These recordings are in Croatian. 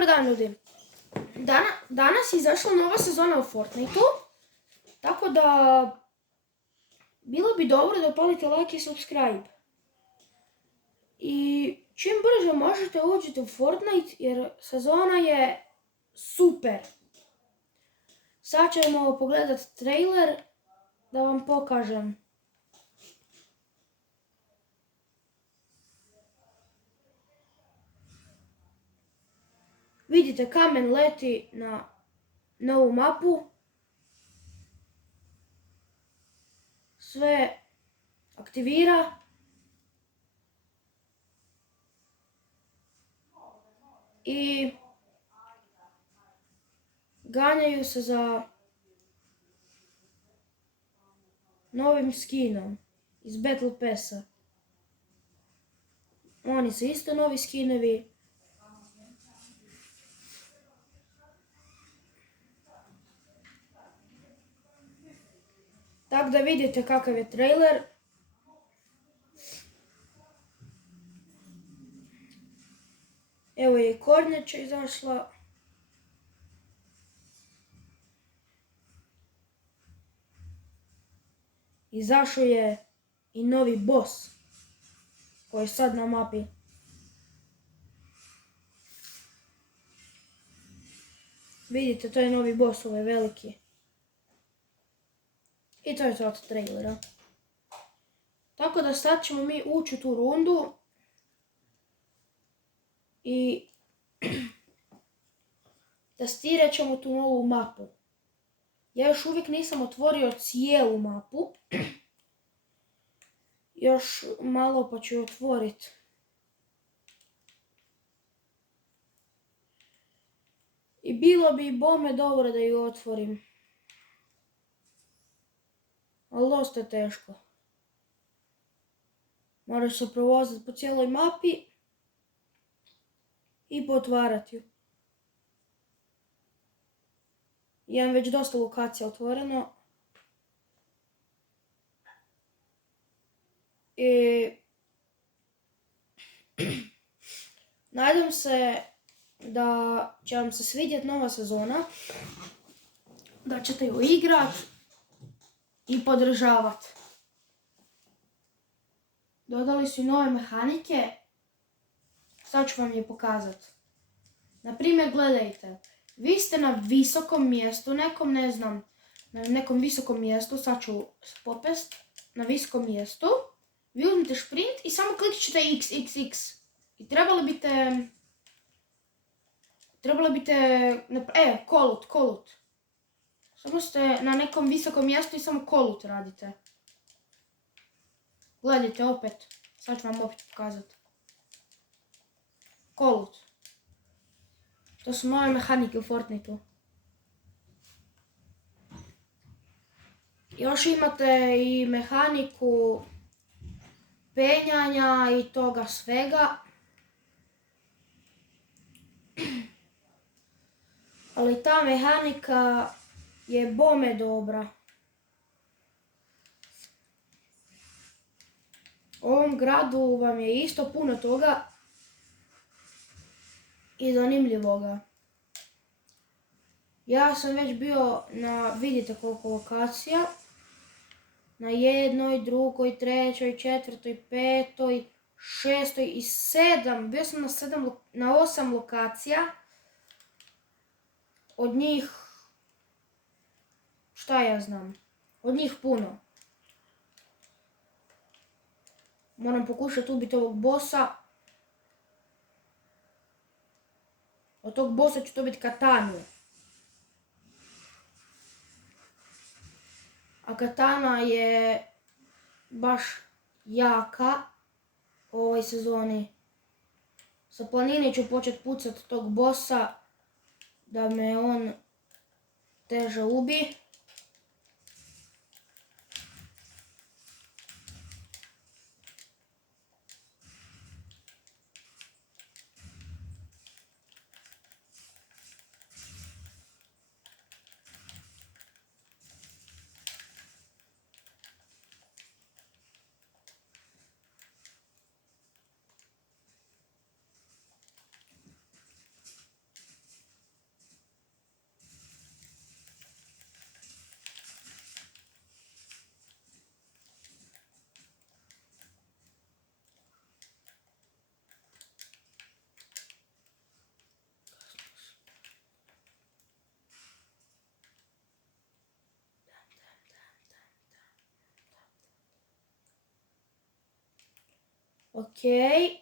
Dobar dan ljudi. Danas je izašla nova sezona u Fortniteu, tako da bilo bi dobro da upalite like i subscribe. I čim brže možete uđite u Fortnite jer sezona je super. Sad ćemo pogledati trailer da vam pokažem. Vidite, kamen leti na novu mapu. Sve aktivira. I ganjaju se za novim skinom iz Battle Passa. Oni su isto novi skinovi. Tako da vidite kakav je trailer. Evo je i kornjača izašla. Izašao je i novi boss koji je sad na mapi. Vidite, to je novi boss, ovaj veliki. I to je to od trailera. Tako da sad ćemo mi ući u tu rundu. I testirat ćemo tu novu mapu. Ja još uvijek nisam otvorio cijelu mapu. Još malo pa ću ju otvoriti. I bilo bi bome dobro da ju otvorim. Ali dosta je teško. Moraš se provoziti po cijeloj mapi i potvarati ju. Imam već dosta lokacija otvoreno. I nadam se da će vam se svidjeti nova sezona. Da ćete ju igrat i podržavat. Dodali su i nove mehanike. Sad ću vam je pokazati. Naprimjer, gledajte. Vi ste na visokom mjestu, nekom ne znam, na nekom visokom mjestu, sad ću popest, na visokom mjestu. Vi uzmite šprint i samo kliknut ćete XXX. I trebali biste, kolut. Samo ste na nekom visokom mjestu i samo kolut radite. Gledajte opet, sad ću vam opet pokazati. Kolut. To su nove mehanike u Fortniteu. Još imate i mehaniku penjanja i toga svega. Ali ta mehanika je bome dobra. U ovom gradu vam je isto puno toga i zanimljivoga. Ja sam već bio na, vidite koliko lokacija, na 1, 2, 3, 4, 5, 6 i 7. Bio sam na 8 lokacija. Od njih, šta ja znam, od njih puno. Moram pokušati ubiti ovog bossa. Od tog bossa ću dobiti katanu. A katana je baš jaka u ovoj sezoni. Sa planine ću početi pucati tog bossa da me on teže ubi. Okej.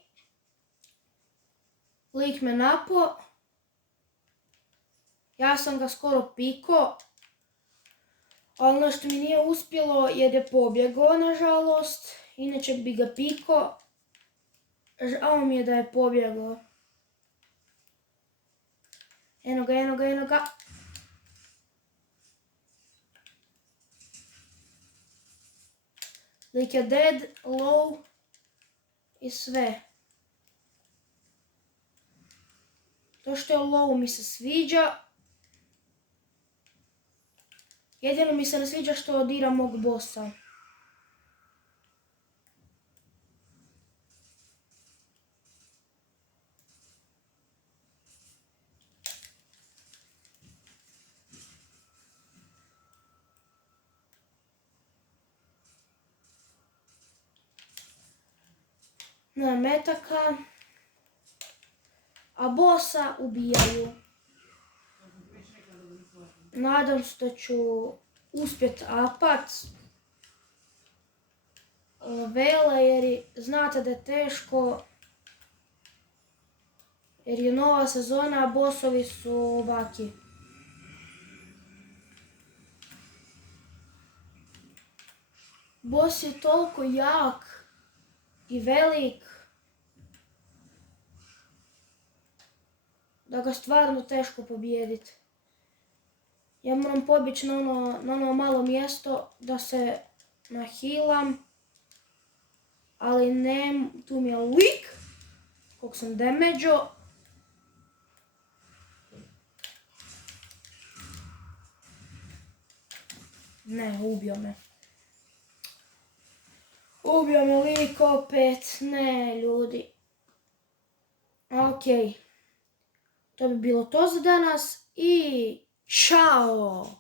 Lik me napo. Ja sam ga skoro piko. Ali nešto mi nije uspjelo jer je pobjegao, nažalost. Inače bi ga piko. Žao mi je da je pobjegao. Eno ga. Lik je dead, low i sve. To što je low mi se sviđa. Jedino mi se ne sviđa što odira mog bossa. Na metaka. A bossa ubijaju. Nadam se da ću uspjet apat vele jer znate da je teško. Jer je nova sezona, a bossovi su ovaki. Boss je toliko jak i velik da ga stvarno teško pobijediti. Ja moram pobjeći na ono malo mjesto da se nahilam. Ali ne, tu mi je lik. Koliko sam damage'o. Ne, ubio me. Ubio me lik opet. Ne, ljudi. Okej. To bi bilo to za danas i čao!